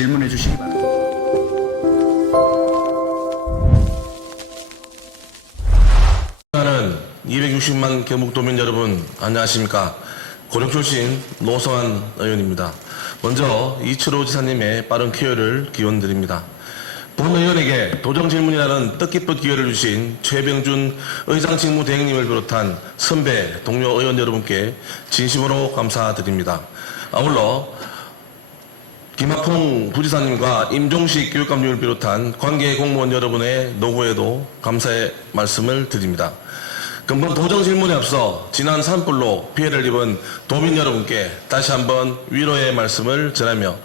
질문해 주시기 바랍니다. 하는 260만 경북도민 여러분 안녕하십니까. 고령 출신 노성한 의원입니다. 먼저 이철호 지사님의 빠른 쾌유를 기원드립니다. 본 의원에게 도정 질문이라는 뜻깊은 기회를 주신 최병준 의장 직무대행님을 비롯한 선배 동료 의원 여러분께 진심으로 감사드립니다. 아울러 김학봉 부지사님과 임종식 교육감님을 비롯한 관계 공무원 여러분의 노고에도 감사의 말씀을 드립니다. 근본 도정 질문에 앞서 지난 산불로 피해를 입은 도민 여러분께 다시 한번 위로의 말씀을 전하며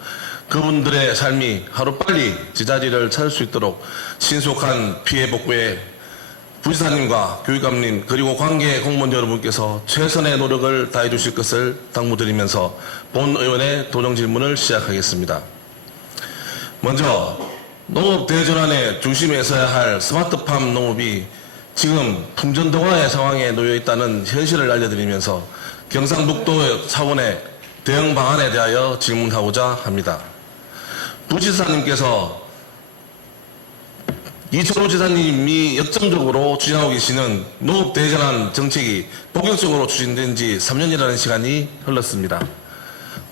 그분들의 삶이 하루빨리 제자리를 찾을 수 있도록 신속한 피해 복구에 부지사님과 교육감님 그리고 관계 공무원 여러분께서 최선의 노력을 다해 주실 것을 당부드리면서 본 의원의 도정 질문을 시작하겠습니다. 먼저 농업 대전환의 중심에 서야 할 스마트팜 농업이 지금 풍전등화의 상황에 놓여 있다는 현실을 알려드리면서 경상북도 차원의 대응 방안에 대하여 질문하고자 합니다. 부지사님께서 이철호 지사님이 역점적으로 추진하고 계시는 농업 대전환 정책이 본격적으로 추진된 지 3년이라는 시간이 흘렀습니다.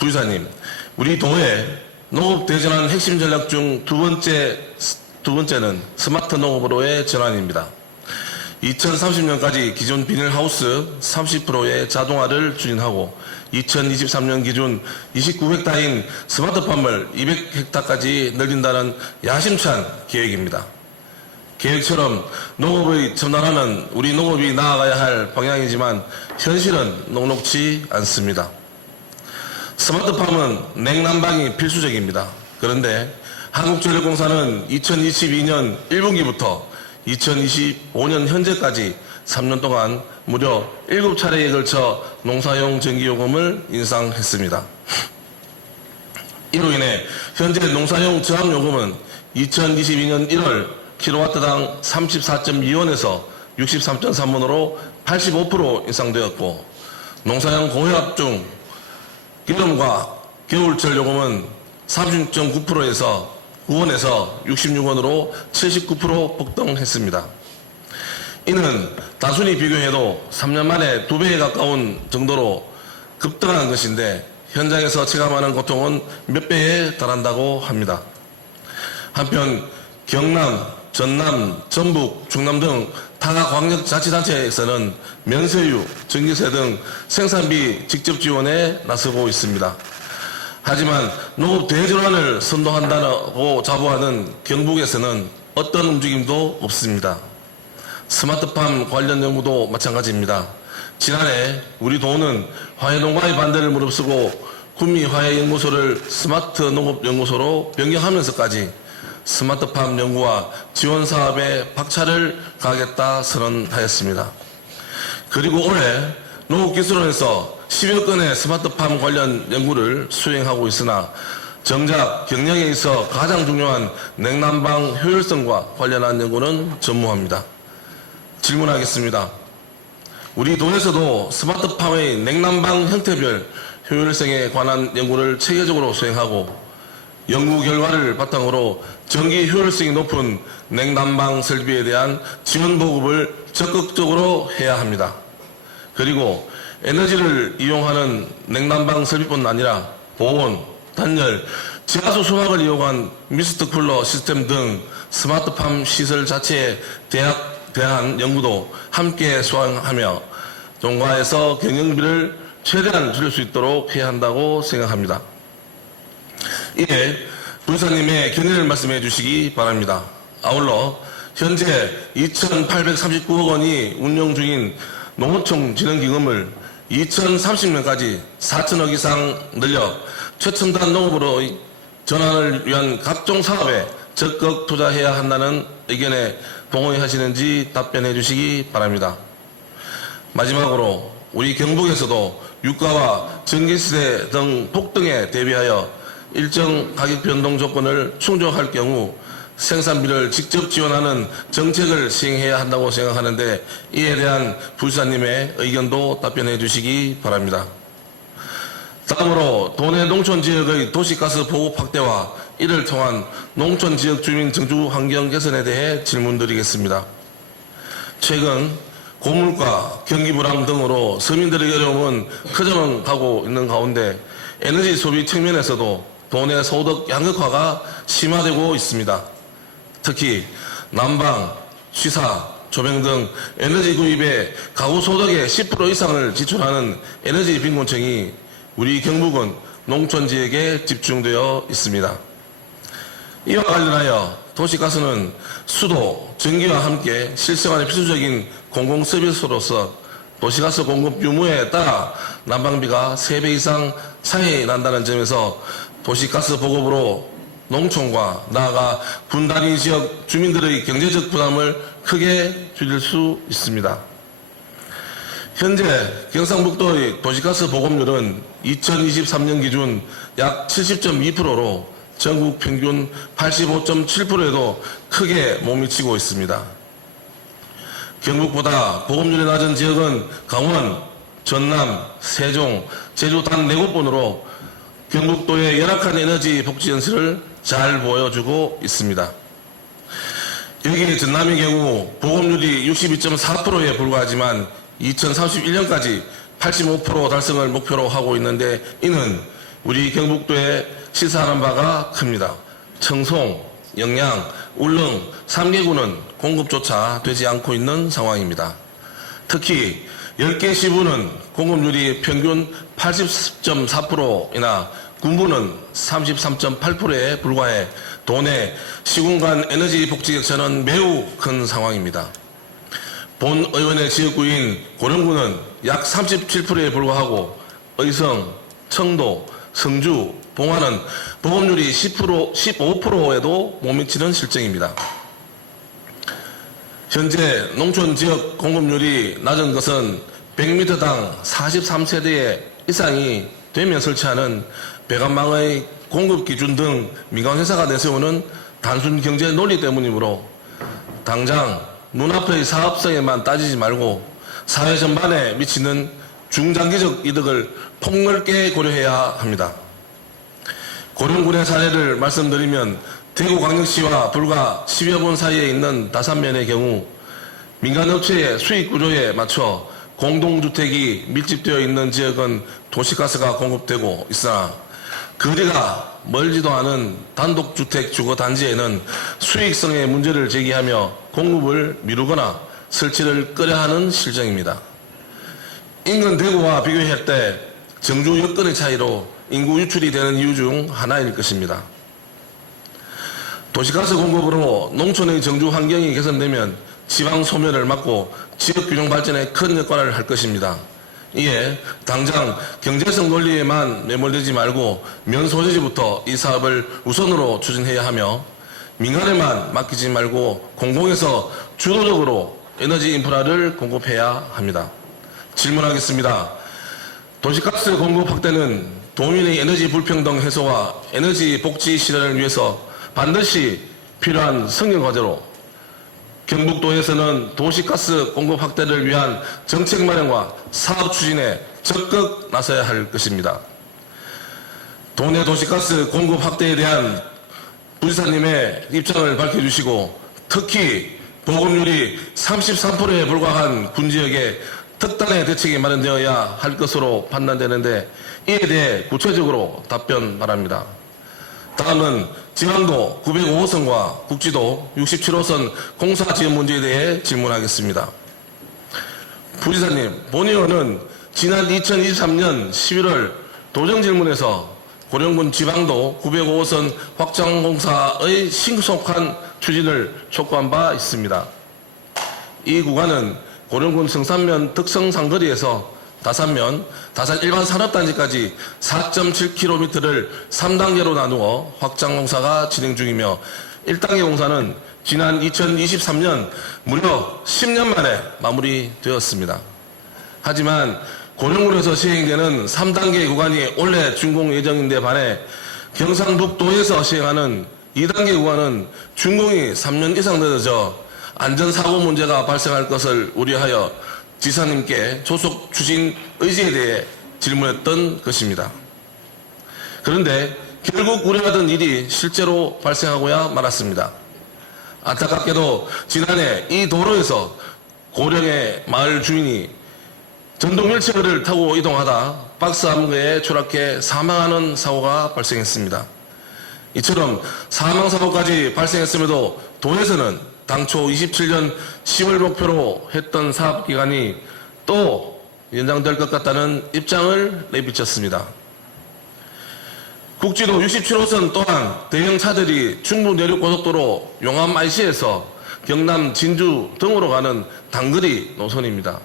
부지사님, 우리 도의 농업 대전환 핵심 전략 중 두 번째는 스마트 농업으로의 전환입니다. 2030년까지 기존 비닐하우스 30%의 자동화를 추진하고 2023년 기준 29헥타인 스마트팜을 200헥타까지 늘린다는 야심찬 계획입니다. 계획처럼 농업의 첨단화는 우리 농업이 나아가야 할 방향이지만 현실은 녹록지 않습니다. 스마트팜은 냉난방이 필수적입니다. 그런데 한국전력공사는 2022년 1분기부터 2025년 현재까지 3년 동안 무려 7차례에 걸쳐 농사용 전기요금을 인상했습니다. 이로 인해 현재 농사용 저항요금은 2022년 1월 킬로와트당 34.2원에서 63.3원으로 85% 인상되었고 농사용 고혈압 중 기름과 겨울철 요금은 36.9%에서 9원에서 66원으로 79% 폭등했습니다. 이는 단순히 비교해도 3년 만에 2배에 가까운 정도로 급등한 것인데 현장에서 체감하는 고통은 몇 배에 달한다고 합니다. 한편 경남, 전남, 전북, 충남 등 타 광역자치단체에서는 면세유, 전기세 등 생산비 직접 지원에 나서고 있습니다. 하지만 농업 대전환을 선도한다고 자부하는 경북에서는 어떤 움직임도 없습니다. 스마트팜 관련 연구도 마찬가지입니다. 지난해 우리 도는 화해농가의 반대를 무릅쓰고 구미화해연구소를 스마트농업연구소로 변경하면서까지 스마트팜 연구와 지원 사업에 박차를 가하겠다 선언하였습니다. 그리고 올해 농업기술원에서 10여 건의 스마트팜 관련 연구를 수행하고 있으나 정작 경영에 있어 가장 중요한 냉난방 효율성과 관련한 연구는 전무합니다. 질문하겠습니다. 우리 도에서도 스마트팜의 냉난방 형태별 효율성에 관한 연구를 체계적으로 수행하고 연구 결과를 바탕으로 전기 효율성이 높은 냉난방 설비에 대한 지원 보급을 적극적으로 해야 합니다. 그리고 에너지를 이용하는 냉난방 설비뿐 아니라 보온, 단열, 지하수 수막을 이용한 미스트 쿨러 시스템 등 스마트팜 시설 자체에 대한 연구도 함께 수행하며 농가에서 경영비를 최대한 줄일 수 있도록 해야 한다고 생각합니다. 이에 부지사님의 견해를 말씀해 주시기 바랍니다. 아울러 현재 2,839억 원이 운영 중인 농어촌 진흥기금을 2030년까지 4천억 이상 늘려 최첨단 농업으로의 전환을 위한 각종 사업에 적극 투자해야 한다는 의견에 동의하시는지 답변해 주시기 바랍니다. 마지막으로 우리 경북에서도 유가와 전기세 등 폭등에 대비하여 일정 가격 변동 조건을 충족할 경우 생산비를 직접 지원하는 정책을 시행해야 한다고 생각하는데 이에 대한 부지사님의 의견도 답변해 주시기 바랍니다. 다음으로 도내 농촌 지역의 도시가스 보급 확대와 이를 통한 농촌 지역 주민 정주 환경 개선에 대해 질문드리겠습니다. 최근 고물가, 경기 불황 등으로 서민들의 어려움은 커져만 가고 있는 가운데 에너지 소비 측면에서도 도내 소득 양극화가 심화되고 있습니다. 특히 난방, 취사, 조명 등 에너지 구입에 가구 소득의 10% 이상을 지출하는 에너지 빈곤층이 우리 경북은 농촌 지역에 집중되어 있습니다. 이와 관련하여 도시가스는 수도, 전기와 함께 실생활에 필수적인 공공서비스로서 도시가스 공급 유무에 따라 난방비가 3배 이상 차이 난다는 점에서 도시가스 보급으로 농촌과 나아가 분단위 지역 주민들의 경제적 부담을 크게 줄일 수 있습니다. 현재 경상북도의 도시가스 보급률은 2023년 기준 약 70.2%로 전국 평균 85.7%에도 크게 못 미치고 있습니다. 경북보다 보급률이 낮은 지역은 강원, 전남, 세종, 제주 단 4곳뿐으로 경북도의 열악한 에너지 복지 현실을 잘 보여주고 있습니다. 여기 전남의 경우 보급률이 62.4%에 불과하지만 2031년까지 85% 달성을 목표로 하고 있는데 이는 우리 경북도에 시사하는 바가 큽니다. 청송, 영양, 울릉 3개구는 공급조차 되지 않고 있는 상황입니다. 특히 10개 시부는 공급률이 평균 80.4%이나 군부는 33.8%에 불과해 도내 시군 간 에너지 복지 격차는 매우 큰 상황입니다. 본 의원의 지역구인 고령군은 약 37%에 불과하고 의성, 청도, 성주, 봉화는 보급률이 15%에도 못 미치는 실정입니다. 현재 농촌 지역 공급률이 낮은 것은 100m당 43세대 이상이 되면 설치하는 배관망의 공급 기준 등 민간회사가 내세우는 단순 경제 논리 때문이므로 당장 눈앞의 사업성에만 따지지 말고 사회 전반에 미치는 중장기적 이득을 폭넓게 고려해야 합니다. 고령군의 사례를 말씀드리면 대구광역시와 불과 10여 분 사이에 있는 다산면의 경우 민간업체의 수익 구조에 맞춰 공동주택이 밀집되어 있는 지역은 도시가스가 공급되고 있으나 거리가 멀지도 않은 단독주택 주거단지에는 수익성의 문제를 제기하며 공급을 미루거나 설치를 꺼려하는 실정입니다. 인근 대구와 비교할 때 정주 여건의 차이로 인구 유출이 되는 이유 중 하나일 것입니다. 도시가스 공급으로 농촌의 정주 환경이 개선되면 지방 소멸을 막고 지역 균형 발전에 큰 역할을 할 것입니다. 이에 당장 경제성 논리에만 매몰되지 말고 면 소재지부터 이 사업을 우선으로 추진해야 하며 민간에만 맡기지 말고 공공에서 주도적으로 에너지 인프라를 공급해야 합니다. 질문하겠습니다. 도시가스 공급 확대는 도민의 에너지 불평등 해소와 에너지 복지 실현을 위해서 반드시 필요한 성경 과제로 경북도에서는 도시가스 공급 확대를 위한 정책 마련과 사업 추진에 적극 나서야 할 것입니다. 도내 도시가스 공급 확대에 대한 부지사님의 입장을 밝혀주시고 특히 보급률이 33%에 불과한 군지역에 특단의 대책이 마련되어야 할 것으로 판단되는데 이에 대해 구체적으로 답변 바랍니다. 다음은 지방도 905호선과 국지도 67호선 공사 지연 문제에 대해 질문하겠습니다. 부지사님, 본 의원은 지난 2023년 11월 도정질문에서 고령군 지방도 905호선 확장 공사의 신속한 추진을 촉구한 바 있습니다. 이 구간은 고령군 성산면 덕성상거리에서 다산면, 다산 일반 산업단지까지 4.7km를 3단계로 나누어 확장 공사가 진행 중이며 1단계 공사는 지난 2023년 무려 10년 만에 마무리되었습니다. 하지만 고령군에서 시행되는 3단계 구간이 올해 준공 예정인데 반해 경상북도에서 시행하는 2단계 구간은 준공이 3년 이상 늦어져 안전사고 문제가 발생할 것을 우려하여 지사님께 조속 추진 의지에 대해 질문했던 것입니다. 그런데 결국 우려하던 일이 실제로 발생하고야 말았습니다. 안타깝게도 지난해 이 도로에서 고령의 마을 주민이 전동 휠체어를 타고 이동하다 박스 암흑에 추락해 사망하는 사고가 발생했습니다. 이처럼 사망사고까지 발생했음에도 도에서는 당초 27년 10월 목표로 했던 사업기간이 또 연장될 것 같다는 입장을 내비쳤습니다. 국지도 67호선 또한 대형 차들이 중부 내륙고속도로 용암 IC에서 경남 진주 등으로 가는 단거리 노선입니다.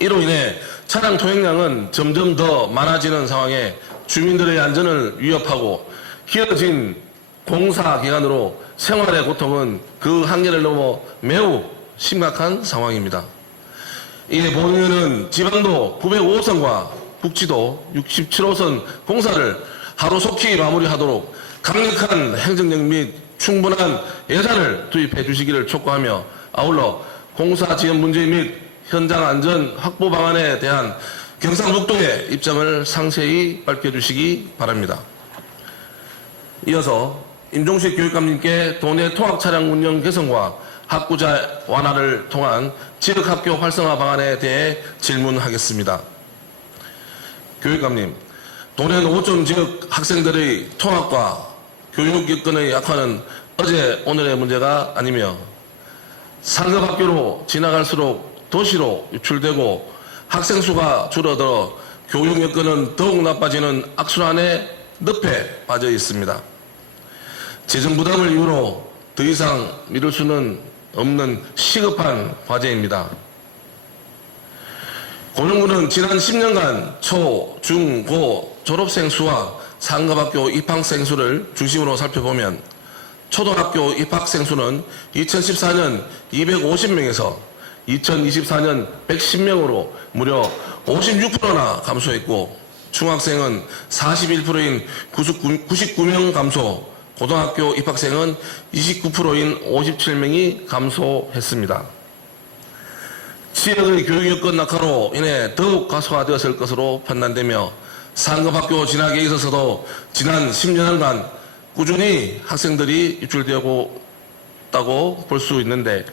이로 인해 차량 통행량은 점점 더 많아지는 상황에 주민들의 안전을 위협하고 길어진 공사 기간으로 생활의 고통은 그 한계를 넘어 매우 심각한 상황입니다. 이에 본의원은 지방도 905호선과 국지도 67호선 공사를 하루속히 마무리하도록 강력한 행정력 및 충분한 예산을 투입해 주시기를 촉구하며 아울러 공사 지연 문제 및 현장 안전 확보 방안에 대한 경상북도의 입장을 상세히 밝혀주시기 바랍니다. 이어서 임종식 교육감님께 도내 통학 차량 운영 개선과 학구자 완화를 통한 지역학교 활성화 방안에 대해 질문하겠습니다. 교육감님, 도내 농어촌 지역 학생들의 통학과 교육 여건의 악화는 어제 오늘의 문제가 아니며 상급 학교로 지나갈수록 도시로 유출되고 학생 수가 줄어들어 교육 여건은 더욱 나빠지는 악순환의 늪에 빠져 있습니다. 재정 부담을 이유로 더 이상 미룰 수는 없는 시급한 과제입니다. 고령군은 지난 10년간 초, 중, 고 졸업생 수와 상급학교 입학생 수를 중심으로 살펴보면 초등학교 입학생 수는 2014년 250명에서 2024년 110명으로 무려 56%나 감소했고 중학생은 41%인 99명 감소, 고등학교 입학생은 29%인 57명이 감소했습니다. 지역의 교육 여건 낙하로 인해 더욱 가소화되었을 것으로 판단되며 상급학교 진학에 있어서도 지난 10년간 꾸준히 학생들이 유출되고 있다고 볼 수 있는데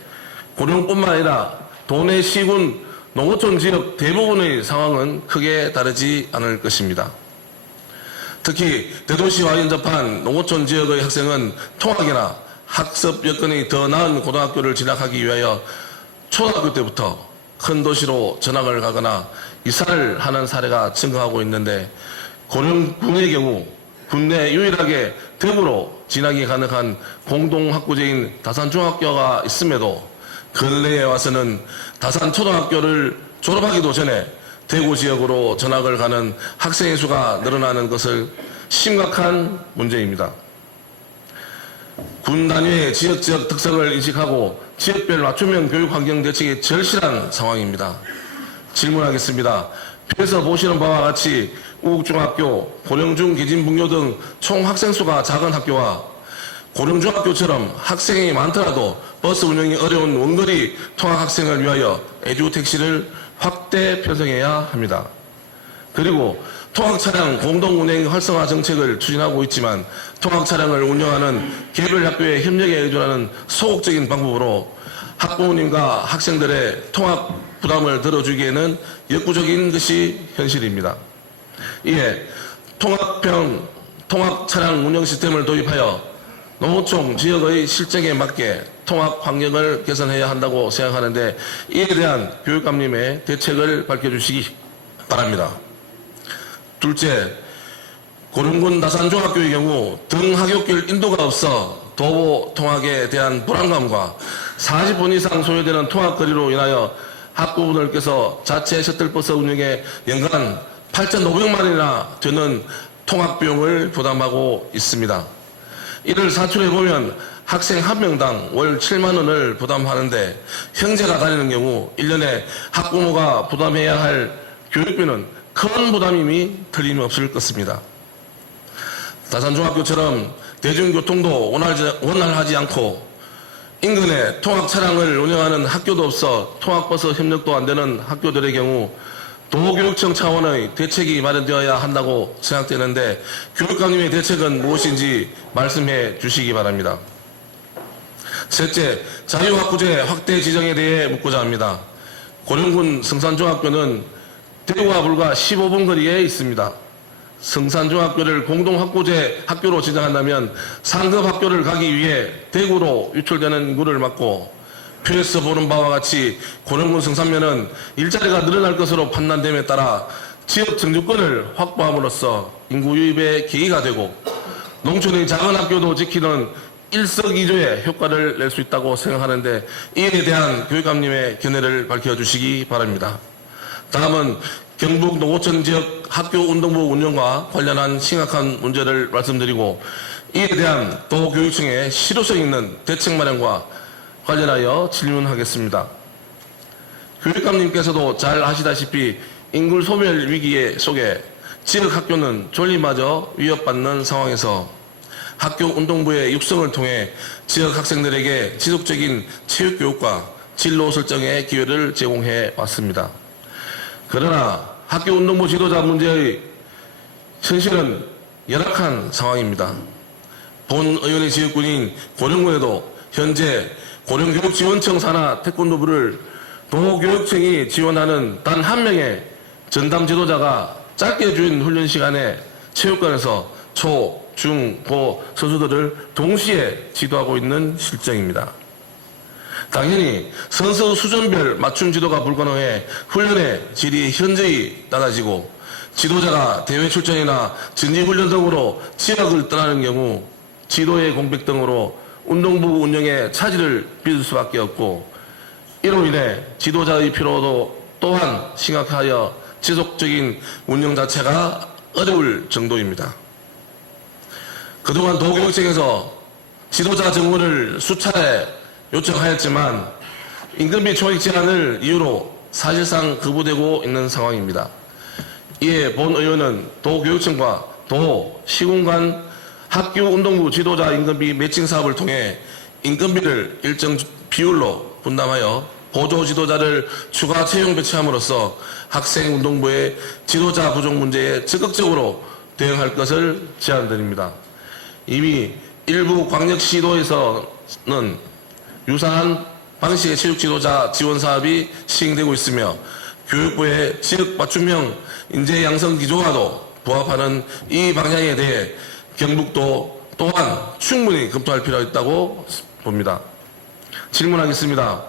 고령뿐만 아니라 도내 시군 농어촌 지역 대부분의 상황은 크게 다르지 않을 것입니다. 특히 대도시와 인접한 농어촌 지역의 학생은 통학이나 학습 여건이 더 나은 고등학교를 진학하기 위하여 초등학교 때부터 큰 도시로 전학을 가거나 이사를 하는 사례가 증가하고 있는데 고령군의 경우 국내 유일하게 대구로 진학이 가능한 공동학구제인 다산중학교가 있음에도 근래에 와서는 다산초등학교를 졸업하기도 전에 대구 지역으로 전학을 가는 학생의 수가 늘어나는 것을 심각한 문제입니다. 군 단위의 지역적 특성을 인식하고 지역별 맞춤형 교육 환경 대책이 절실한 상황입니다. 질문하겠습니다. 표에서 보시는 바와 같이 우국중학교, 고령중 계진분교 등 총 학생 수가 작은 학교와 고령중학교처럼 학생이 많더라도 버스 운영이 어려운 원거리 통학학생을 위하여 에듀택시를 확대 편성해야 합니다. 그리고 통학차량 공동운행 활성화 정책을 추진하고 있지만 통학차량을 운영하는 개별 학교의 협력에 의존하는 소극적인 방법으로 학부모님과 학생들의 통학 부담을 들어주기에는 역부족인 것이 현실입니다. 이에 통학차량 운영 시스템을 도입하여 농어촌 지역의 실정에 맞게 통학 환경을 개선해야 한다고 생각하는데 이에 대한 교육감님의 대책을 밝혀주시기 바랍니다. 둘째, 고령군 다산중학교의 경우 등하굣길 인도가 없어 도보 통학에 대한 불안감과 40분 이상 소요되는 통학거리로 인하여 학부모들께서 자체 셔틀버스 운영에 연간 8,500만 원이나 되는 통학비용을 부담하고 있습니다. 이를 산출해보면 학생 한 명당 월 7만 원을 부담하는데 형제가 다니는 경우 1년에 학부모가 부담해야 할 교육비는 큰 부담임이 틀림없을 것입니다. 다산중학교처럼 대중교통도 원활하지 않고 인근에 통학차량을 운영하는 학교도 없어 통학버스 협력도 안 되는 학교들의 경우 도교육청 차원의 대책이 마련되어야 한다고 생각되는데 교육감님의 대책은 무엇인지 말씀해 주시기 바랍니다. 셋째, 자유학구제 확대 지정에 대해 묻고자 합니다. 고령군 성산중학교는 대구와 불과 15분 거리에 있습니다. 성산중학교를 공동학구제 학교로 지정한다면 상급 학교를 가기 위해 대구로 유출되는 인구를 막고 표에서 보는 바와 같이 고령군 성산면은 일자리가 늘어날 것으로 판단됨에 따라 지역 정주권을 확보함으로써 인구 유입의 계기가 되고 농촌의 작은 학교도 지키는 일석이조의 효과를 낼 수 있다고 생각하는데 이에 대한 교육감님의 견해를 밝혀주시기 바랍니다. 다음은 경북 농어촌 지역 학교 운동부 운영과 관련한 심각한 문제를 말씀드리고 이에 대한 도교육청의 실효성 있는 대책 마련과 관련하여 질문하겠습니다. 교육감님께서도 잘 아시다시피 인구 소멸 위기 속에 지역 학교는 존립마저 위협받는 상황에서 학교 운동부의 육성을 통해 지역 학생들에게 지속적인 체육교육과 진로 설정의 기회를 제공해 왔습니다. 그러나 학교 운동부 지도자 문제의 현실은 열악한 상황입니다. 본 의원의 지역군인 고령군에도 현재 고령교육지원청 산하 태권도부를 도교육청이 지원하는 단 한 명의 전담 지도자가 짧게 주인 훈련 시간에 체육관에서 초, 중, 고 선수들을 동시에 지도하고 있는 실정입니다. 당연히 선수 수준별 맞춤 지도가 불가능해 훈련의 질이 현저히 낮아지고 지도자가 대회 출전이나 전지훈련 등으로 지역을 떠나는 경우 지도의 공백 등으로 운동부 운영에 차질을 빚을 수밖에 없고 이로 인해 지도자의 피로도 또한 심각하여 지속적인 운영 자체가 어려울 정도입니다. 그동안 도교육청에서 지도자 정원을 수차례 요청하였지만 임금비 초익 제한을 이유로 사실상 거부되고 있는 상황입니다. 이에 본 의원은 도교육청과 도, 시군 간 학교 운동부 지도자 임금비 매칭 사업을 통해 임금비를 일정 비율로 분담하여 보조 지도자를 추가 채용 배치함으로써 학생 운동부의 지도자 부족 문제에 적극적으로 대응할 것을 제안드립니다. 이미 일부 광역시도에서는 유사한 방식의 체육 지도자 지원 사업이 시행되고 있으며 교육부의 지역 맞춤형 인재 양성 기조와도 부합하는 이 방향에 대해 경북도 또한 충분히 검토할 필요가 있다고 봅니다. 질문하겠습니다.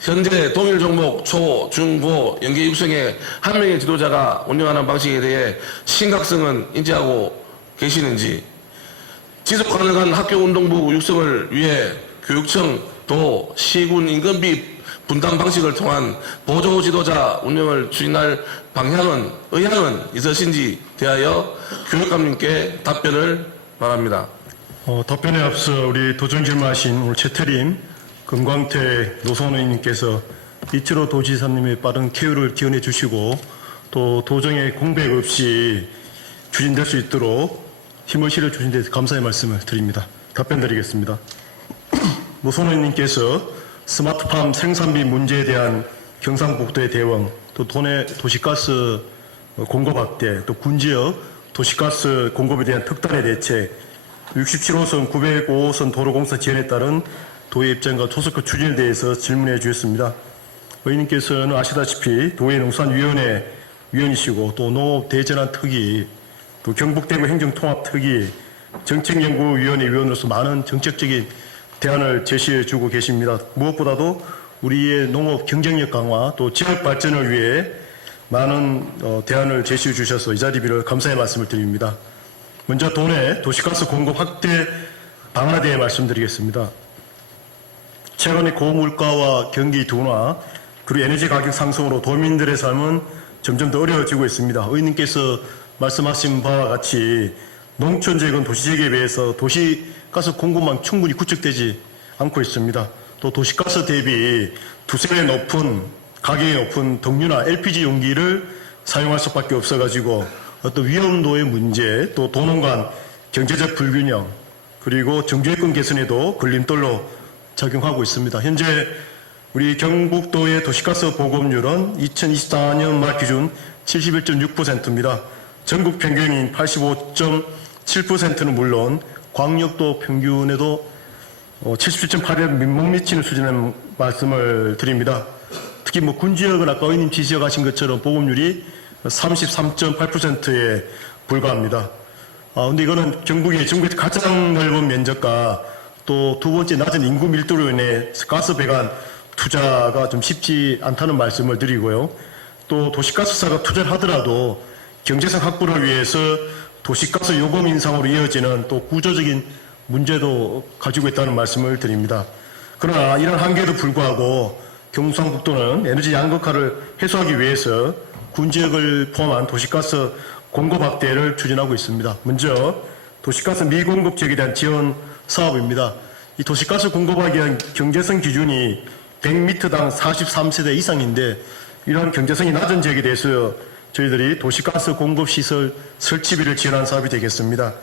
현재 동일 종목 초, 중, 고 연계 육성의 한 명의 지도자가 운영하는 방식에 대해 심각성은 인지하고 계시는지, 지속 가능한 학교 운동부 육성을 위해 교육청, 도, 시군 임금비 분담 방식을 통한 보조 지도자 운영을 추진할 의향은 있으신지 대하여 교육감님께 답변을 바랍니다. 답변에 앞서 우리 도전 질문하신 오늘 최태림, 금광태 노선의원님께서 이철호 도지사님의 빠른 쾌유를 기원해 주시고 또 도정의 공백 없이 추진될 수 있도록 힘을 실어 주신 데 감사의 말씀을 드립니다. 답변 드리겠습니다. 노선의원님께서 스마트팜 생산비 문제에 대한 경상북도의 대응, 또 도시가스 공급 확대, 또 군지역 도시가스 공급에 대한 특단의 대책, 67호선, 905호선 도로공사 지연에 따른 도의 입장과 토속화 추진에 대해서 질문해 주셨습니다. 의원님께서는 아시다시피 도의 농산위원회 위원이시고 또 농업대전환특위, 또 경북대구 행정통합특위, 정책연구위원회 위원으로서 많은 정책적인 대안을 제시해 주고 계십니다. 무엇보다도 우리의 농업 경쟁력 강화 또 지역 발전을 위해 많은 대안을 제시해 주셔서 이 자리 빌어 감사의 말씀을 드립니다. 먼저 도내 도시가스 공급 확대 방안에 대해 말씀드리겠습니다. 최근의 고물가와 경기 둔화 그리고 에너지 가격 상승으로 도민들의 삶은 점점 더 어려워지고 있습니다. 의원님께서 말씀하신 바와 같이 농촌 지역은 도시 지역에 비해서 도시가스 공급망 충분히 구축되지 않고 있습니다. 또 도시가스 대비 두세 배 높은 가격이 높은 등유나 LPG 용기를 사용할 수밖에 없어가지고 어떤 위험도의 문제, 또 도농 간 경제적 불균형, 그리고 정주여건 개선에도 걸림돌로 작용하고 있습니다. 현재 우리 경북도의 도시가스 보급률은 2024년 말 기준 71.6%입니다. 전국 평균인 85.7%는 물론 광역도 평균에도 77.8에 못 미치는 수준의 말씀을 드립니다. 특히 군지역은 아까 의원님 지적하신 것처럼 보급률이 33.8%에 불과합니다. 근데 이거는 경북의 전국에서 가장 넓은 면적과 또 두 번째 낮은 인구 밀도로 인해 가스 배관 투자가 좀 쉽지 않다는 말씀을 드리고요. 또 도시가스사가 투자를 하더라도 경제성 확보를 위해서 도시가스 요금 인상으로 이어지는 또 구조적인 문제도 가지고 있다는 말씀을 드립니다. 그러나 이런 한계에도 불구하고 경상북도는 에너지 양극화를 해소하기 위해서 군지역을 포함한 도시가스 공급 확대를 추진하고 있습니다. 먼저 도시가스 미공급 지역에 대한 지원 사업입니다. 이 도시가스 공급하기 위한 경제성 기준이 100m당 43세대 이상인데 이러한 경제성이 낮은 지역에 대해서 저희들이 도시가스 공급시설 설치비를 지원한 사업이 되겠습니다.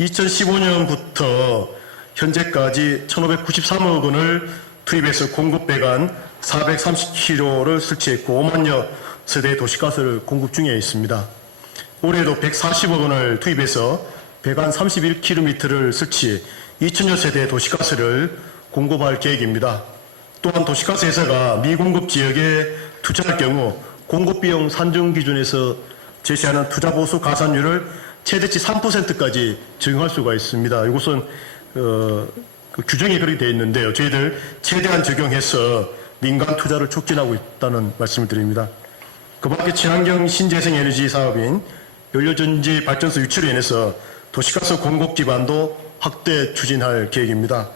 2015년부터 현재까지 1,593억 원을 투입해서 공급배관 430km를 설치했고 5만여 세대의 도시가스를 공급 중에 있습니다. 올해도 140억 원을 투입해서 배관 31km를 설치 2천여 세대의 도시가스를 공급할 계획입니다. 또한 도시가스 회사가 미공급 지역에 투자할 경우 공급비용 산정 기준에서 제시하는 투자보수 가산율을 최대치 3%까지 적용할 수가 있습니다. 이것은 그 규정이 그렇게 되어 있는데요. 저희들 최대한 적용해서 민간 투자를 촉진하고 있다는 말씀을 드립니다. 그 밖에 친환경 신재생 에너지 사업인 연료전지 발전소 유치로 인해서 도시가스 공급 기반도 확대 추진할 계획입니다.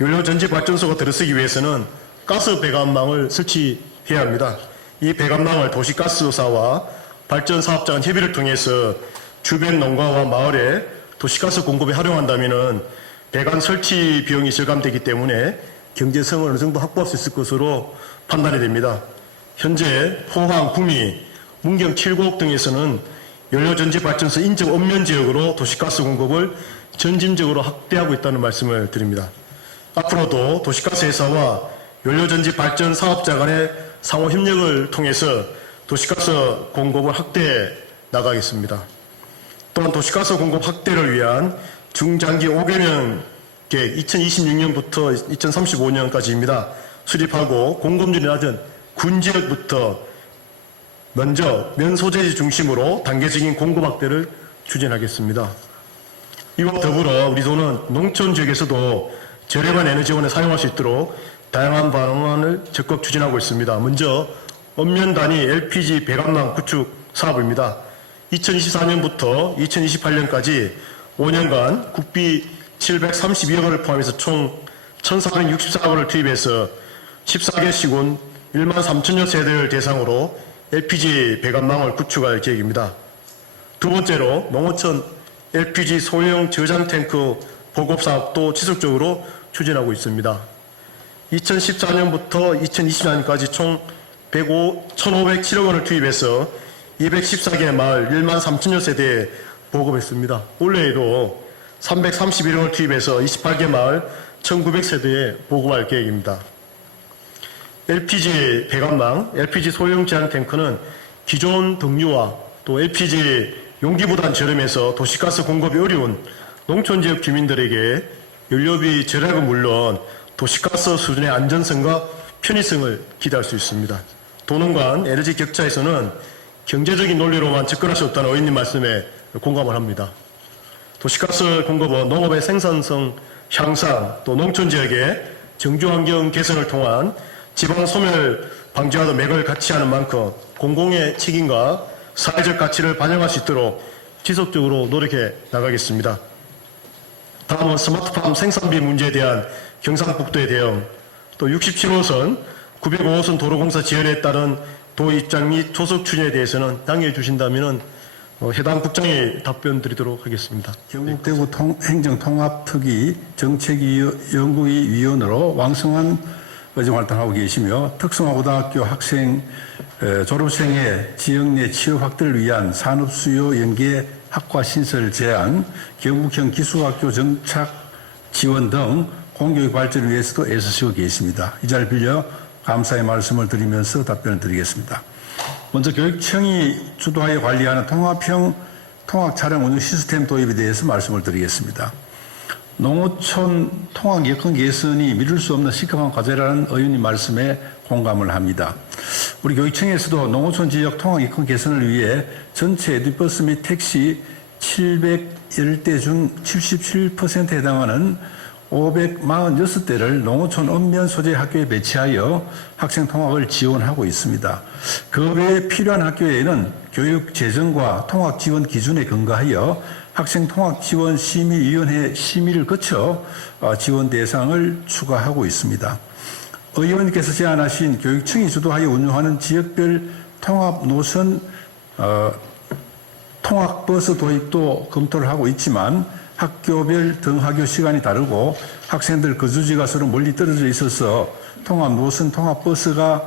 연료전지 발전소가 들어서기 위해서는 가스 배관망을 설치해야 합니다. 이 배관망을 도시가스사와 발전사업자 간 협의를 통해서 주변 농가와 마을에 도시가스 공급에 활용한다면 배관 설치 비용이 절감되기 때문에 경제성을 어느 정도 확보할 수 있을 것으로 판단이 됩니다. 현재 포항, 구미, 문경 7구역 등에서는 연료전지 발전소 인접 읍면 지역으로 도시가스 공급을 점진적으로 확대하고 있다는 말씀을 드립니다. 앞으로도 도시가스 회사와 연료전지 발전 사업자 간의 상호 협력을 통해서 도시가스 공급을 확대해 나가겠습니다. 또한 도시가스 공급 확대를 위한 중장기 5개년 계획 2026년부터 2035년까지입니다. 수립하고 공급률이 낮은 군지역부터 먼저 면소재지 중심으로 단계적인 공급 확대를 추진하겠습니다. 이와 더불어 우리 도는 농촌 지역에서도 저렴한 에너지원을 사용할 수 있도록 다양한 방안을 적극 추진하고 있습니다. 먼저 읍면 단위 LPG 배관망 구축 사업입니다. 2024년부터 2028년까지 5년간 국비 732억 원을 포함해서 총 1,464억 원을 투입해서 14개 시군 1만 3천여 세대를 대상으로 LPG 배관망을 구축할 계획입니다. 두 번째로 농어촌 LPG 소형 저장 탱크 보급 사업도 지속적으로 추진하고 있습니다. 2014년부터 2020년까지 총 1,507억 원을 투입해서 214개 마을 1만 3천여 세대에 보급했습니다. 올해에도 331억 원을 투입해서 28개 마을 1,900세대에 보급할 계획입니다. LPG 배관망, LPG 소형 저장 탱크는 기존 등유와 또 LPG 용기보단 저렴해서 도시가스 공급이 어려운 농촌 지역 주민들에게 연료비 절약은 물론 도시가스 수준의 안전성과 편의성을 기대할 수 있습니다. 도농 간 에너지 격차에서는 경제적인 논리로만 접근할 수 없다는 의원님 말씀에 공감을 합니다. 도시가스 공급은 농업의 생산성 향상 또 농촌 지역의 정주환경 개선을 통한 지방 소멸 방지와도 맥을 같이 하는 만큼 공공의 책임과 사회적 가치를 반영할 수 있도록 지속적으로 노력해 나가겠습니다. 다음은 스마트팜 생산비 문제에 대한 경상북도의 대응, 또 67호선, 905호선 도로공사 지연에 따른 도 입장 및 조속 추진에 대해서는 양해해 주신다면 해당 국장이 답변 드리도록 하겠습니다. 경북대구 행정통합특위 정책연구위 위원으로 왕성한 의정활동하고 계시며 특성화고등학교 학생 졸업생의 지역 내 취업 확대를 위한 산업수요 연계 학과 신설 제안, 경북형 기술학교 정착 지원 등 공교육 발전을 위해서도 애쓰시고 계십니다. 이 자리를 빌려 감사의 말씀을 드리면서 답변을 드리겠습니다. 먼저 교육청이 주도하여 관리하는 통합형 통학 차량 운영 시스템 도입에 대해서 말씀을 드리겠습니다. 농어촌 통학 여건 개선이 미룰 수 없는 시급한 과제라는 의원님 말씀에 공감을 합니다. 우리 교육청에서도 농어촌 지역 통학 여건 개선을 위해 전체 에듀버스 및 택시 710대 중 77%에 해당하는 546대를 농어촌 읍면 소재 학교에 배치하여 학생 통학을 지원하고 있습니다. 그 외에 필요한 학교에는 교육 재정과 통학 지원 기준에 근거하여 학생 통학 지원 심의위원회 심의를 거쳐 지원 대상을 추가하고 있습니다. 의원님께서 제안하신 교육청이 주도하여 운영하는 지역별 통합 노선 통학버스 도입도 검토를 하고 있지만 학교별 등하교 시간이 다르고 학생들 거주지가 서로 멀리 떨어져 있어서 통합 노선 통합버스가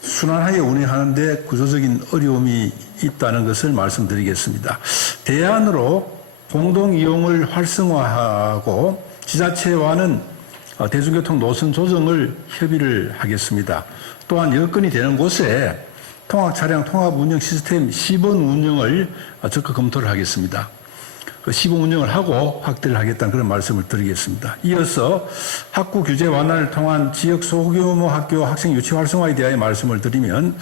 순환하여 운행하는 데 구조적인 어려움이 있다는 것을 말씀드리겠습니다. 대안으로 공동이용을 활성화하고 지자체와는 대중교통 노선 조정을 협의를 하겠습니다. 또한 여건이 되는 곳에 통학차량 통합운영 시스템 시범 운영을 적극 검토를 하겠습니다. 그 시범 운영을 하고 확대를 하겠다는 그런 말씀을 드리겠습니다. 이어서 학구 규제 완화를 통한 지역 소규모 학교 학생 유치 활성화에 대하여 말씀을 드리면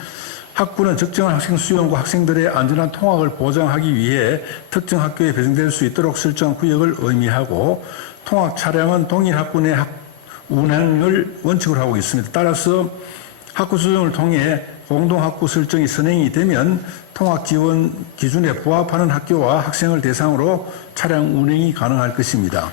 학구는 적정한 학생 수용과 학생들의 안전한 통학을 보장하기 위해 특정 학교에 배정될 수 있도록 설정한 구역을 의미하고 통학 차량은 동일 학구 내 운행을 원칙으로 하고 있습니다. 따라서 학구 수정을 통해 공동학구 설정이 선행이 되면 통학 지원 기준에 부합하는 학교와 학생을 대상으로 차량 운행이 가능할 것입니다.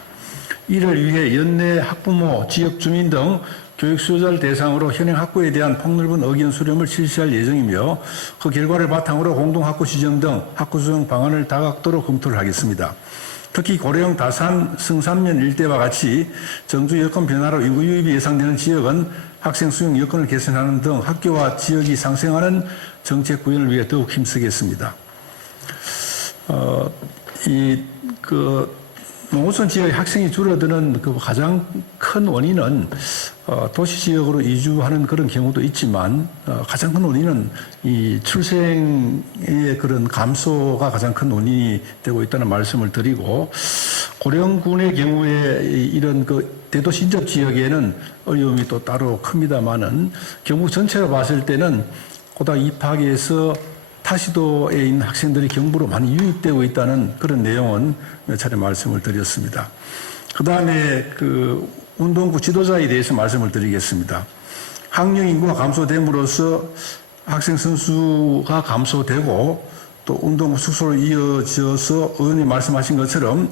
이를 위해 연내 학부모, 지역 주민 등 교육 수요자를 대상으로 현행 학구에 대한 폭넓은 의견 수렴을 실시할 예정이며 그 결과를 바탕으로 공동학구 지정 등 학구 수정 방안을 다각도로 검토를 하겠습니다. 특히 고령 다산 성산면 일대와 같이 정주 여건 변화로 인구 유입이 예상되는 지역은 학생 수용 여건을 개선하는 등 학교와 지역이 상생하는 정책 구현을 위해 더욱 힘쓰겠습니다. 농어촌 지역의 학생이 줄어드는 그 가장 큰 원인은 도시 지역으로 이주하는 그런 경우도 있지만 가장 큰 원인은 이 출생의 그런 감소가 가장 큰 원인이 되고 있다는 말씀을 드리고 고령군의 경우에 이런 그 대도시 인접 지역에는 어려움이 또 따로 큽니다만은 경북 전체로 봤을 때는 고등학교 입학에서 타시도에 있는 학생들이 경부로 많이 유입되고 있다는 그런 내용은 몇 차례 말씀을 드렸습니다. 그 다음에 그 운동부 지도자에 대해서 말씀을 드리겠습니다. 학령 인구가 감소됨으로써 학생 선수가 감소되고 또 운동부 축소로 이어져서 의원님 말씀하신 것처럼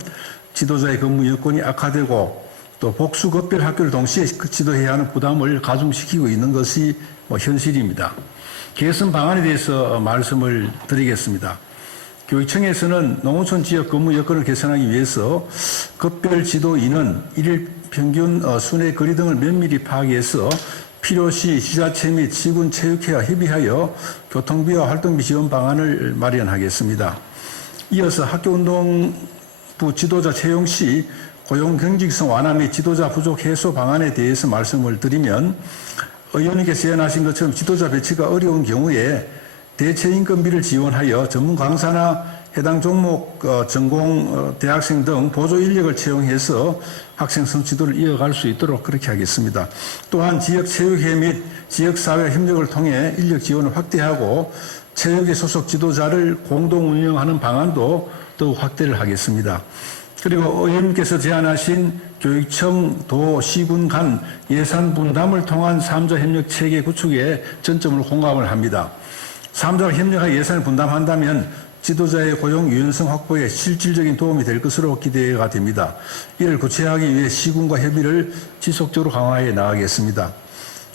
지도자의 근무 여건이 악화되고 또 복수 급별 학교를 동시에 지도해야 하는 부담을 가중시키고 있는 것이 현실입니다. 개선 방안에 대해서 말씀을 드리겠습니다. 교육청에서는 농어촌 지역 근무 여건을 개선하기 위해서 급별 지도 인원, 일일 평균 순회 거리 등을 면밀히 파악해서 필요시 지자체 및 지군 체육회와 협의하여 교통비와 활동비 지원 방안을 마련하겠습니다. 이어서 학교운동부 지도자 채용 시 고용 경직성 완화 및 지도자 부족 해소 방안에 대해서 말씀을 드리면 의원님께서 제안하신 것처럼 지도자 배치가 어려운 경우에 대체 인건비를 지원하여 전문 강사나 해당 종목 전공 대학생 등 보조 인력을 채용해서 학생 성취도를 이어갈 수 있도록 그렇게 하겠습니다. 또한 지역체육회 및 지역사회 협력을 통해 인력 지원을 확대하고 체육회 소속 지도자를 공동 운영하는 방안도 더욱 확대를 하겠습니다. 그리고 의원님께서 제안하신 교육청, 도, 시군 간 예산 분담을 통한 3자 협력 체계 구축에 전점을 공감을 합니다. 3자가 협력하여 예산을 분담한다면 지도자의 고용 유연성 확보에 실질적인 도움이 될 것으로 기대가 됩니다. 이를 구체화하기 위해 시군과 협의를 지속적으로 강화해 나가겠습니다.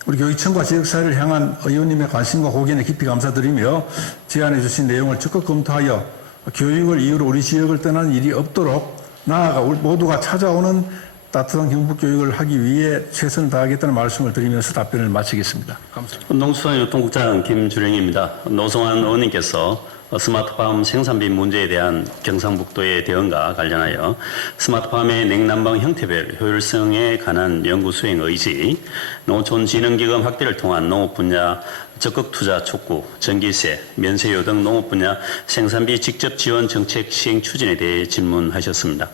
우리 교육청과 지역사회를 향한 의원님의 관심과 고견에 깊이 감사드리며 제안해 주신 내용을 적극 검토하여 교육을 이유로 우리 지역을 떠나는 일이 없도록 나아가 모두가 찾아오는 따뜻한 경북교육을 하기 위해 최선을 다하겠다는 말씀을 드리면서 답변을 마치겠습니다. 감사합니다. 농수산유통국장 김주령입니다. 노성환 의원님께서 스마트팜 생산비 문제에 대한 경상북도의 대응과 관련하여 스마트팜의 냉난방 형태별 효율성에 관한 연구 수행 의지, 농촌진흥기금 확대를 통한 농업 분야 적극 투자 촉구, 전기세, 면세유 등 농업 분야 생산비 직접 지원 정책 시행 추진에 대해 질문하셨습니다.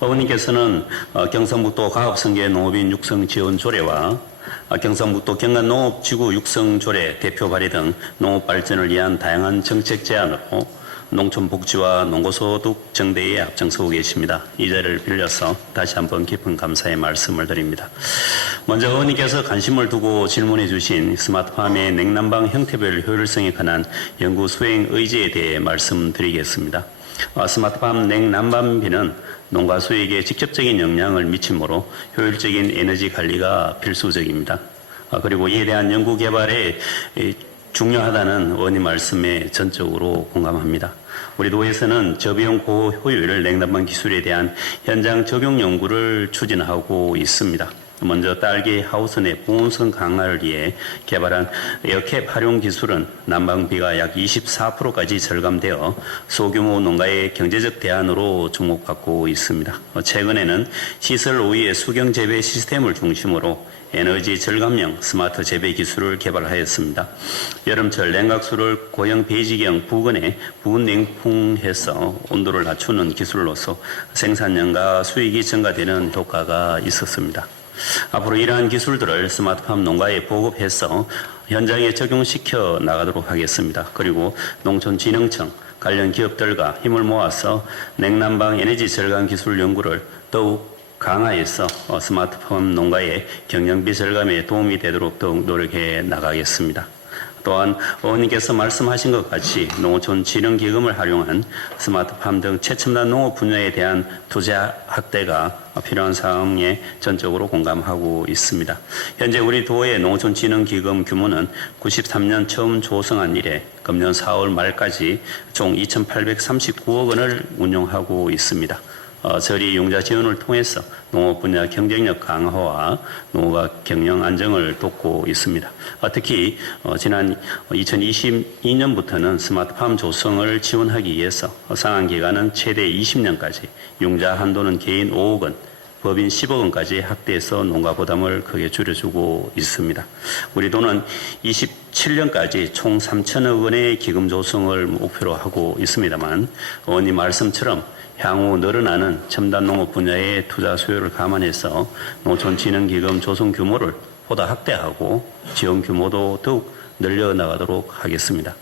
의원님께서는 경상북도 가업성계 농업인 육성 지원 조례와 경상북도 경간농업지구 육성조례 대표 발의 등 농업 발전을 위한 다양한 정책 제안으로 농촌복지와 농고소득 정대에 앞장서고 계십니다. 이 자리를 빌려서 다시 한번 깊은 감사의 말씀을 드립니다. 먼저 의원님께서 관심을 두고 질문해 주신 스마트팜의 냉난방 형태별 효율성에 관한 연구 수행 의지에 대해 말씀드리겠습니다. 스마트팜 냉난방비는 농가 수익에 직접적인 영향을 미치므로 효율적인 에너지 관리가 필수적입니다. 그리고 이에 대한 연구 개발에 중요하다는 의원님 말씀에 전적으로 공감합니다. 우리 도에서는 저비용 고효율 냉난방 기술에 대한 현장 적용 연구를 추진하고 있습니다. 먼저 딸기 하우스 내 보온성 강화를 위해 개발한 에어캡 활용 기술은 난방비가 약 24%까지 절감되어 소규모 농가의 경제적 대안으로 주목받고 있습니다. 최근에는 시설 오이의 수경 재배 시스템을 중심으로 에너지 절감형 스마트 재배 기술을 개발하였습니다. 여름철 냉각수를 고형 배지경 부근에 부은 냉풍해서 온도를 낮추는 기술로서 생산량과 수익이 증가되는 효과가 있었습니다. 앞으로 이러한 기술들을 스마트팜 농가에 보급해서 현장에 적용시켜 나가도록 하겠습니다. 그리고 농촌진흥청 관련 기업들과 힘을 모아서 냉난방 에너지 절감 기술 연구를 더욱 강화해서 스마트팜 농가의 경영비 절감에 도움이 되도록 더욱 노력해 나가겠습니다. 또한 의원님께서 말씀하신 것 같이 농촌진흥기금을 활용한 스마트팜 등 최첨단 농업 분야에 대한 투자 확대가 필요한 사항에 전적으로 공감하고 있습니다. 현재 우리 도의 농촌진흥기금 규모는 93년 처음 조성한 이래 금년 4월 말까지 총 2,839억 원을 운용하고 있습니다. 저리 융자 지원을 통해서 농업 분야 경쟁력 강화와 농가 경영 안정을 돕고 있습니다. 특히 지난 2022년부터는 스마트팜 조성을 지원하기 위해서 상한 기간은 최대 20년까지, 융자 한도는 개인 5억 원, 법인 10억 원까지 확대해서 농가 부담을 크게 줄여주고 있습니다. 우리 도는 27년까지 총 3천억 원의 기금 조성을 목표로 하고 있습니다만 의원님 말씀처럼 향후 늘어나는 첨단 농업 분야의 투자 수요를 감안해서 농촌진흥기금 조성 규모를 보다 확대하고 지원 규모도 더욱 늘려나가도록 하겠습니다.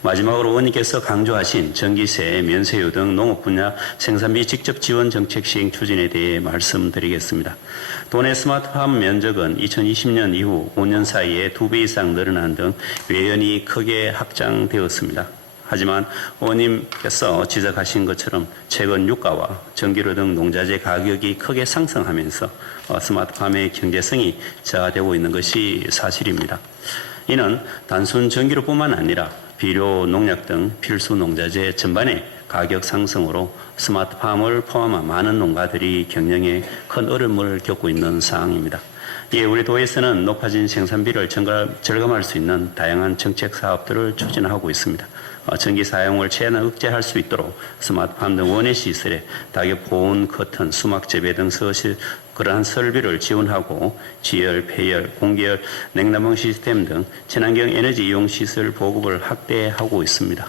마지막으로 의원님께서 강조하신 전기세, 면세유 등 농업 분야 생산비 직접 지원 정책 시행 추진에 대해 말씀드리겠습니다. 도내 스마트팜 면적은 2020년 이후 5년 사이에 2배 이상 늘어난 등 외연이 크게 확장되었습니다. 하지만 의원님께서 지적하신 것처럼 최근 유가와 전기료 등 농자재 가격이 크게 상승하면서 스마트팜의 경제성이 저하되고 있는 것이 사실입니다. 이는 단순 전기료뿐만 아니라 비료, 농약 등 필수 농자재 전반의 가격 상승으로 스마트팜을 포함한 많은 농가들이 경영에 큰 어려움을 겪고 있는 상황입니다. 이에 우리 도에서는 높아진 생산비를 절감할 수 있는 다양한 정책 사업들을 추진하고 있습니다. 전기 사용을 최대한 억제할 수 있도록 스마트팜 등 원예 시설에 낙엽 보온, 커튼, 수막 재배 등 그러한 설비를 지원하고 지열, 폐열, 공기열, 냉난방 시스템 등 친환경 에너지 이용 시설 보급을 확대하고 있습니다.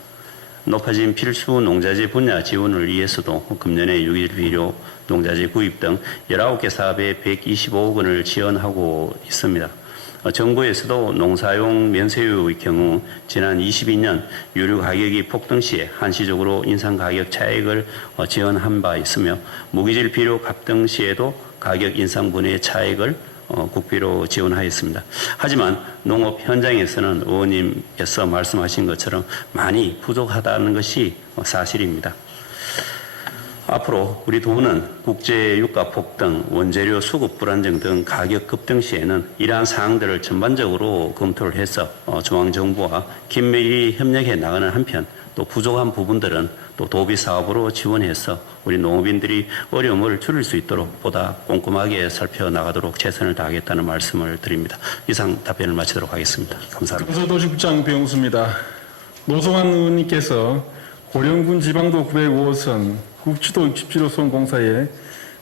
높아진 필수 농자재 분야 지원을 위해서도 금년에 유기질 비료, 농자재 구입 등 19개 사업에 125억 원을 지원하고 있습니다. 정부에서도 농사용 면세유의 경우 지난 22년 유류 가격이 폭등 시에 한시적으로 인상 가격 차익을 지원한 바 있으며 무기질 비료 급등 시에도 가격 인상분의 차익을 국비로 지원하였습니다. 하지만 농업 현장에서는 의원님께서 말씀하신 것처럼 많이 부족하다는 것이 사실입니다. 앞으로 우리 도는 국제 유가 폭등, 원재료 수급 불안정 등 가격 급등 시에는 이러한 사항들을 전반적으로 검토를 해서 중앙정부와 긴밀히 협력해 나가는 한편 또 부족한 부분들은 또 도비 사업으로 지원해서 우리 농업인들이 어려움을 줄일 수 있도록 보다 꼼꼼하게 살펴나가도록 최선을 다하겠다는 말씀을 드립니다. 이상 답변을 마치도록 하겠습니다. 감사합니다. 금서도시국장 배용수입니다. 노성환 의원님께서 고령군 지방도 905호선, 국지도 67호선 공사의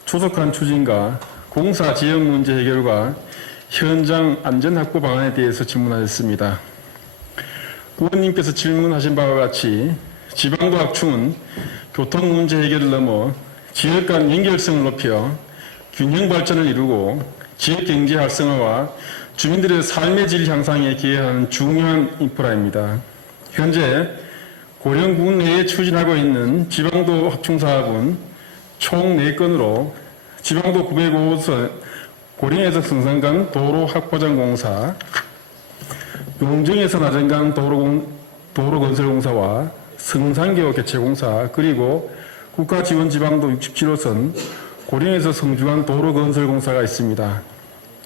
조속한 추진과 공사 지역 문제 해결과 현장 안전 확보 방안에 대해서 질문하셨습니다. 의원님께서 질문하신 바와 같이 지방도 확충은 교통 문제 해결을 넘어 지역 간 연결성을 높여 균형 발전을 이루고 지역 경제 활성화와 주민들의 삶의 질 향상에 기여하는 중요한 인프라입니다. 현재 고령군 내에 추진하고 있는 지방도 확충 사업은 총 4건으로 지방도 905호선 고령에서 성산 도로 확보장 공사, 용정에서 나정간 도로 건설 공사와 성산교 개체 공사, 그리고 국가지원지방도 67호선 고령에서 성주간 도로 건설 공사가 있습니다.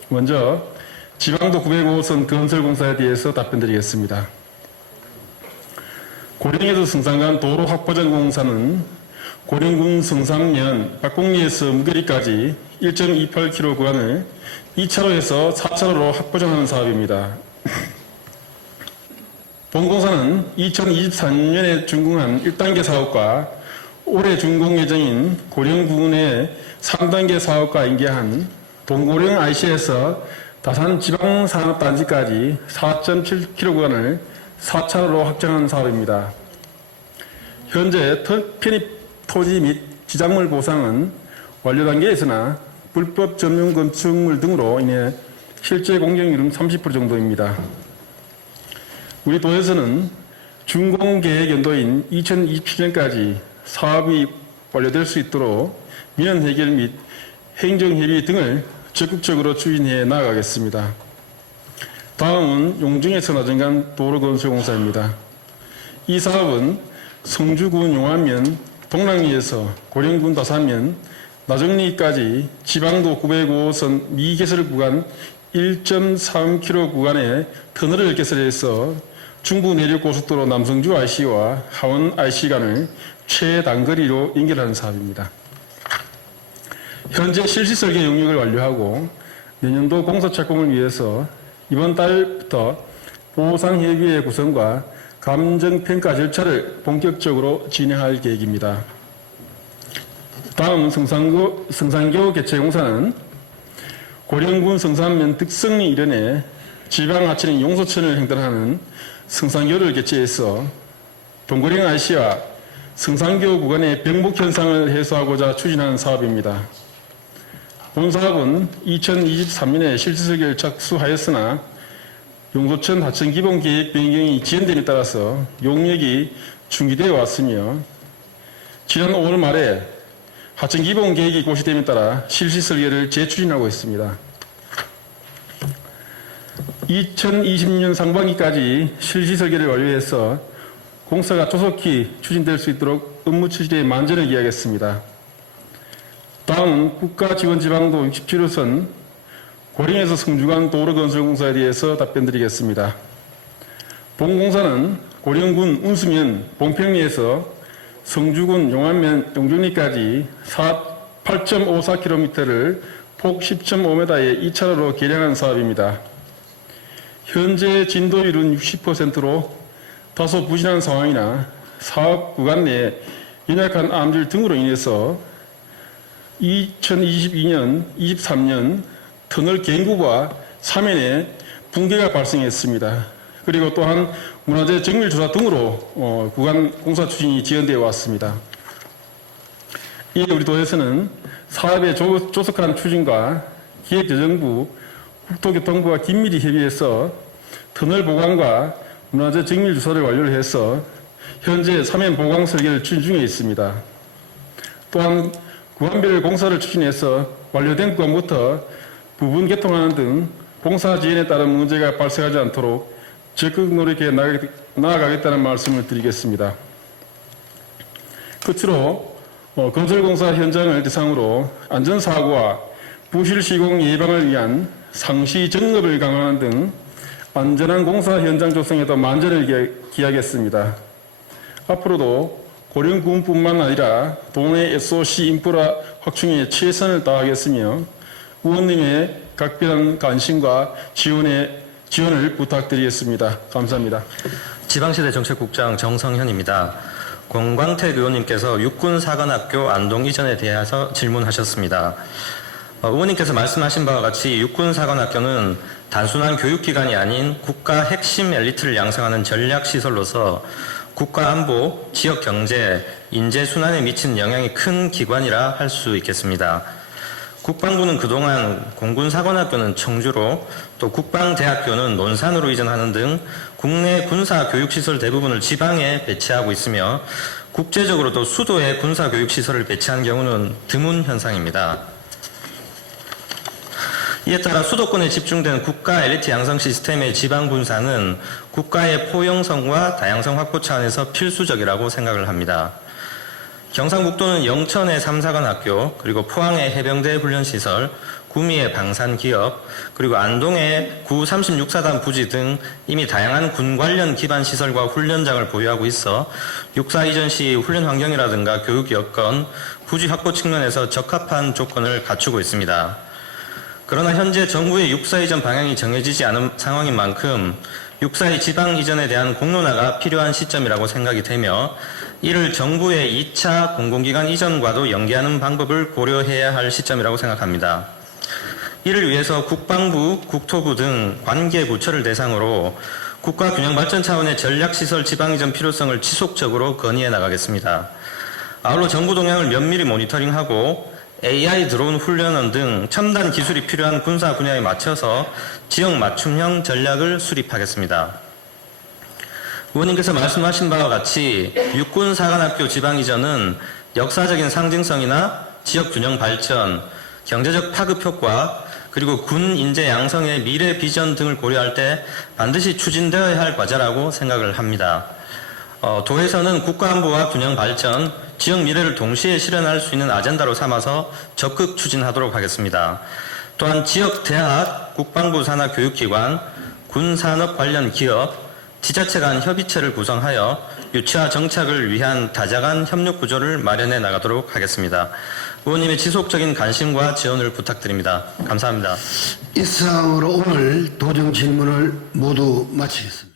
먼저 지방도 905호선 건설 공사에 대해서 답변드리겠습니다. 고령에서 성산간 도로 확보장 공사는 고령군 성산면 박곡리에서 무게리까지 1.28km 구간을 2차로에서 4차로로 확보장하는 사업입니다. 본공사는 2023년에 준공한 1단계 사업과 올해 준공 예정인 고령군의 3단계 사업과 연계한 동고령 IC에서 다산 지방산업단지까지 4.7km 구간을 4차로로 확장하는 사업입니다. 현재 편입 토지 및 지작물 보상은 완료 단계에 있으나 불법 점용 건축물 등으로 인해 실제 공정률은 30% 정도입니다. 우리 도에서는 준공 계획 연도인 2027년까지 사업이 완료될 수 있도록 민원 해결 및 행정협의 등을 적극적으로 추진해 나아가겠습니다. 다음은 용정에서 나정간 도로건설공사입니다. 이 사업은 성주군 용안면 동랑리에서 고령군 다산면 나정리까지 지방도 905호선 미개설 구간 1.3km 구간에 터널을 개설해서 중부 내륙 고속도로 남성주 IC와 하원 IC 간을 최단거리로 연결하는 사업입니다. 현재 실시 설계 영역을 완료하고 내년도 공사 착공을 위해서 이번 달부터 보상협의회 구성과 감정평가 절차를 본격적으로 진행할 계획입니다. 다음 성산교 개체공사는 고령군 성산면 득성리 일원에 지방하천인 용소천을 횡단하는 성산교를 개최해서 동고령 IC와 성산교 구간의 병목 현상을 해소하고자 추진하는 사업입니다. 본 사업은 2023년에 실시 설계를 착수하였으나 용소천 하천 기본 계획 변경이 지연됨에 따라서 용역이 중지되어 왔으며 지난 5월 말에 하천 기본 계획이 고시됨에 따라 실시 설계를 재추진하고 있습니다. 2020년 상반기까지 실시 설계를 완료해서 공사가 조속히 추진될 수 있도록 업무 추진에 만전을 기하겠습니다. 다음은 국가지원지방도 67호선 고령에서 성주간 도로건설공사에 대해서 답변드리겠습니다. 본공사는 고령군 운수면 봉평리에서 성주군 용안면 용정리까지 8.54km를 폭 10.5m의 2차로로 개량한 사업입니다. 현재 진도율은 60%로 다소 부진한 상황이나 사업 구간 내 연약한 암질 등으로 인해서 2022년, 23년 터널 갱구와 사면에 붕괴가 발생했습니다. 그리고 또한 문화재 정밀 조사 등으로 구간 공사 추진이 지연되어 왔습니다. 이에 우리 도에서는 사업의 조속한 추진과 기획재정부, 국토교통부와 긴밀히 협의해서 터널 보강과 문화재 정밀 조사를 완료를 해서 현재 사면 보강 설계를 추진 중에 있습니다. 또한 구간별 공사를 추진해서 완료된 구간부터 부분 개통하는 등 공사 지연에 따른 문제가 발생하지 않도록 적극 노력해 나아가겠다는 말씀을 드리겠습니다. 끝으로 건설공사 현장을 대상으로 안전사고와 부실 시공 예방을 위한 상시 점검을 강화하는 등 안전한 공사 현장 조성에도 만전을 기하겠습니다. 앞으로도 고령군뿐만 아니라 도내 SOC 인프라 확충에 최선을 다하겠으며 의원님의 각별한 관심과 지원을 부탁드리겠습니다. 감사합니다. 지방시대 정책국장 정성현입니다. 권광택 의원님께서 육군사관학교 안동 이전에 대해서 질문하셨습니다. 의원님께서 말씀하신 바와 같이 육군사관학교는 단순한 교육기관이 아닌 국가 핵심 엘리트를 양성하는 전략시설로서 국가 안보, 지역 경제, 인재 순환에 미치는 영향이 큰 기관이라 할 수 있겠습니다. 국방부는 그동안 공군사관학교는 청주로 또 국방대학교는 논산으로 이전하는 등 국내 군사교육시설 대부분을 지방에 배치하고 있으며 국제적으로도 수도에 군사교육시설을 배치한 경우는 드문 현상입니다. 이에 따라 수도권에 집중된 국가 엘리트 양성 시스템의 지방 분산은 국가의 포용성과 다양성 확보 차원에서 필수적이라고 생각을 합니다. 경상북도는 영천의 삼사관학교, 그리고 포항의 해병대 훈련시설, 구미의 방산기업, 그리고 안동의 구 36사단 부지 등 이미 다양한 군 관련 기반 시설과 훈련장을 보유하고 있어 육사 이전 시 훈련 환경이라든가 교육 여건, 부지 확보 측면에서 적합한 조건을 갖추고 있습니다. 그러나 현재 정부의 육사 이전 방향이 정해지지 않은 상황인 만큼 육사의 지방 이전에 대한 공론화가 필요한 시점이라고 생각이 되며 이를 정부의 2차 공공기관 이전과도 연계하는 방법을 고려해야 할 시점이라고 생각합니다. 이를 위해서 국방부, 국토부 등 관계부처를 대상으로 국가균형발전 차원의 전략시설 지방 이전 필요성을 지속적으로 건의해 나가겠습니다. 아울러 정부 동향을 면밀히 모니터링하고 AI 드론 훈련원 등 첨단 기술이 필요한 군사 분야에 맞춰서 지역 맞춤형 전략을 수립하겠습니다. 의원님께서 말씀하신 바와 같이 육군사관학교 지방 이전은 역사적인 상징성이나 지역 균형 발전, 경제적 파급 효과, 그리고 군 인재 양성의 미래 비전 등을 고려할 때 반드시 추진되어야 할 과제라고 생각을 합니다. 도에서는 국가안보와 균형 발전, 지역 미래를 동시에 실현할 수 있는 아젠다로 삼아서 적극 추진하도록 하겠습니다. 또한 지역 대학, 국방부 산하 교육기관, 군산업 관련 기업, 지자체 간 협의체를 구성하여 유치화 정착을 위한 다자간 협력 구조를 마련해 나가도록 하겠습니다. 의원님의 지속적인 관심과 지원을 부탁드립니다. 감사합니다. 이상으로 오늘 도정 질문을 모두 마치겠습니다.